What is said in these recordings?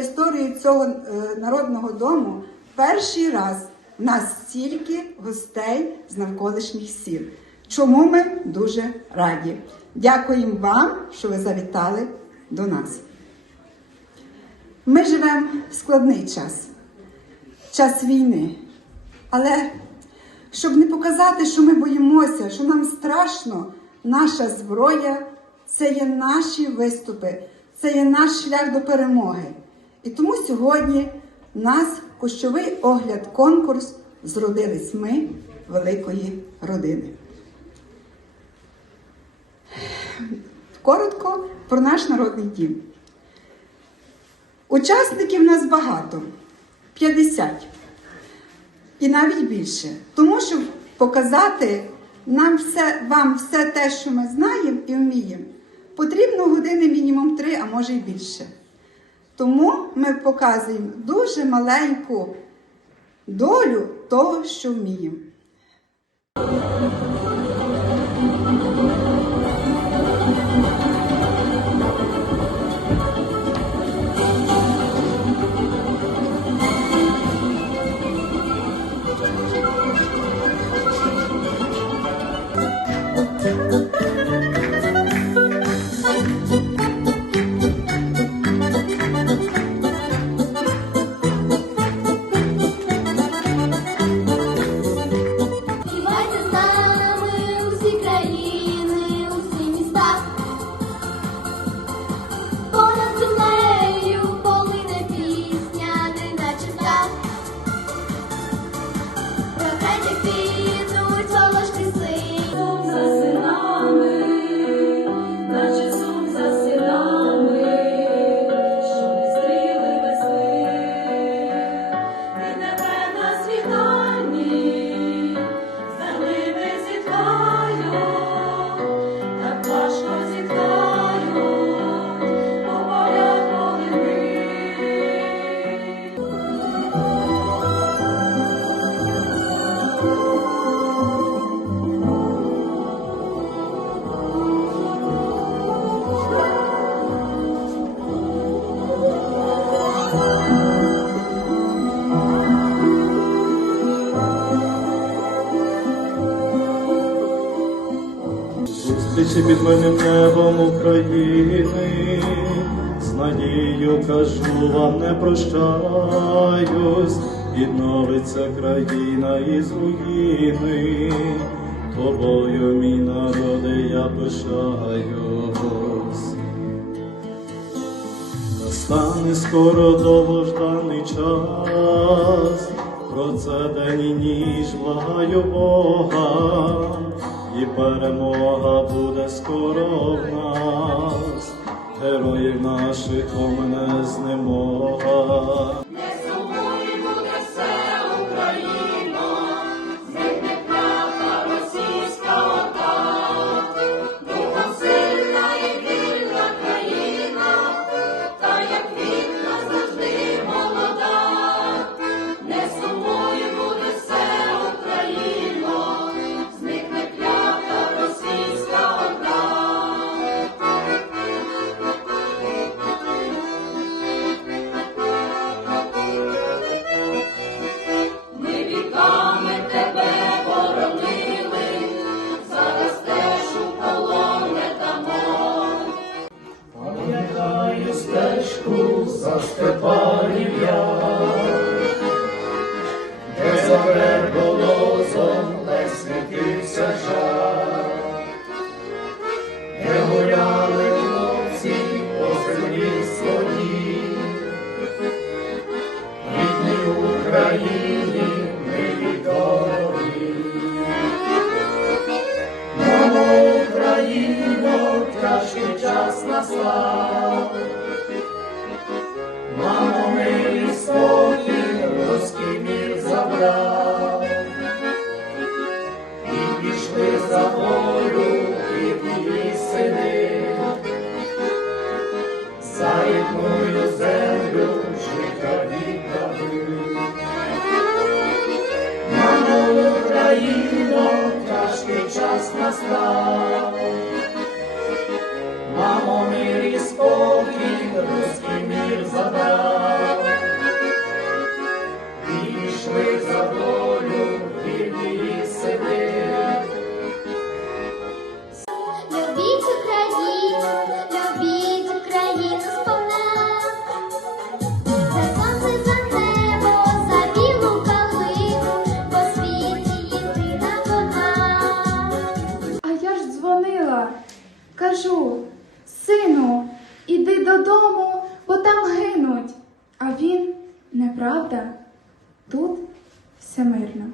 історію цього е, народного дому перший раз в стільки гостей з навколишніх сіл. Чому ми дуже раді. Дякуємо вам, що ви завітали до нас. Ми живемо в складний час, час війни. Але щоб не показати, що ми боїмося, що нам страшно, наша зброя це є наші виступи, це є наш шлях до перемоги. І тому сьогодні в нас кущовий огляд конкурс зродились ми великої родини. Коротко про наш народний дім. Учасників нас багато 50 і навіть більше. Тому щоб показати нам все, вам все те, що ми знаємо і вміємо, потрібно години мінімум 3, а може й більше. Тому ми показуємо дуже маленьку долю того, що вміємо. Зустрічі під мирним небом України, з надією кажу вам не прощаюсь, відновиться країна із руїни, тобою, мій народи, я пишаюсь. Настане скоро довгожданий час, про це день і ніч благаю Бога, і перемога буде скоро в нас, героїв наших омене знемога. За верболозом ледь світився жар, де гуляли хлопці по землі своїй, рідній Україні ми відомі. Мамо Україно, тяжкий час настав. кричу Сину, іди додому, бо там гинуть. А він неправда, тут все мирно.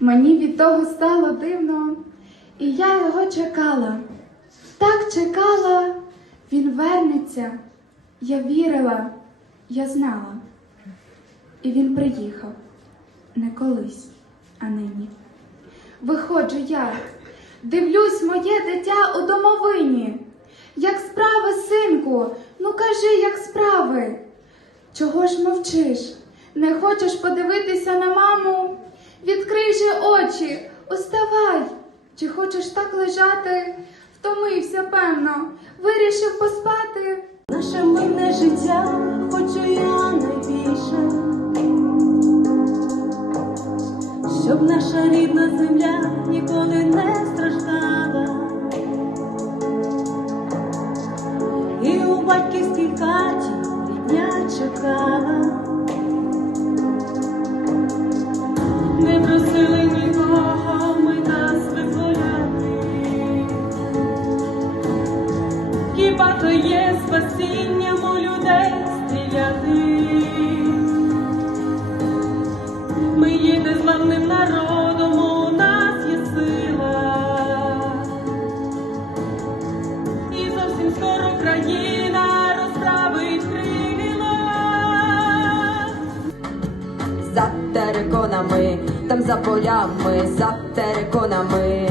Мені від того стало дивно, і я його чекала. Так чекала, він вернеться. Я вірила, я знала. І він приїхав не колись, а нині. Виходжу я дивлюсь моє дитя у домовині. Як справи, синку, ну кажи, як справи. Чого ж мовчиш? Не хочеш подивитися на маму? Відкрий же очі, уставай. Чи хочеш так лежати? Втомився, певно, вирішив поспати. Наше мирне життя хочу я найбільше, щоб наша рідна земля ніколи не страждала. І у батьківській хаті рідня чекала. Незламним народом, у нас є сила. І зовсім скоро країна розправить крила. за териконами, там за полями, за териконами.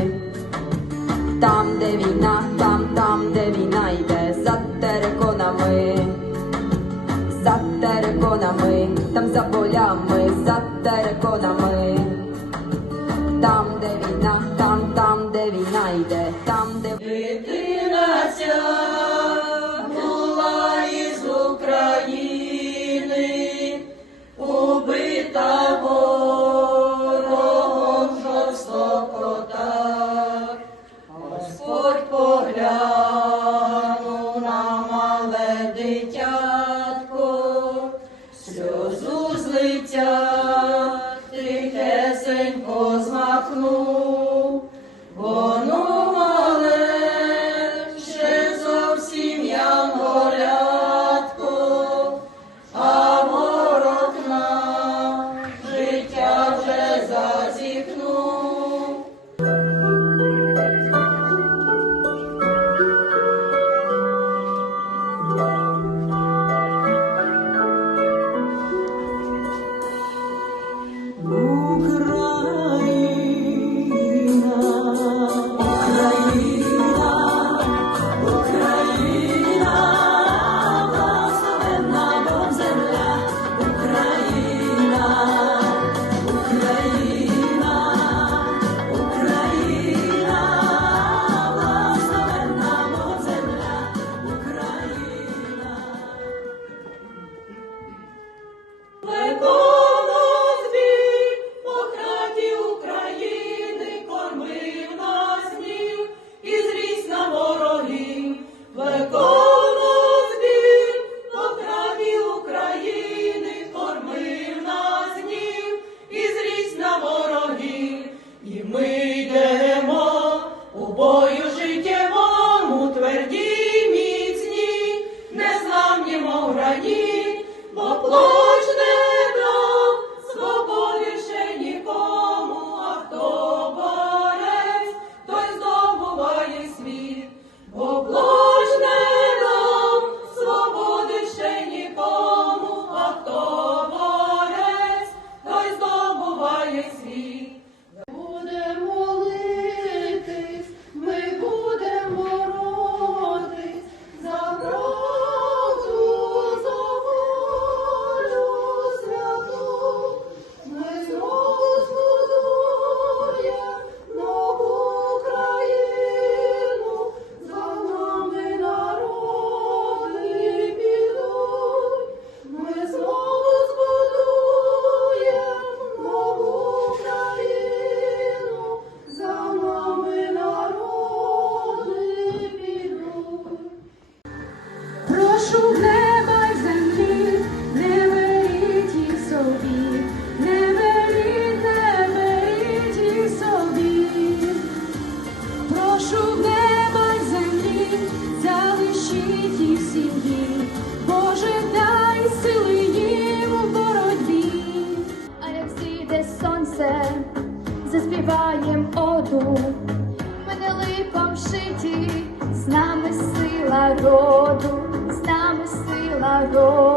Роду, з нами сила роду.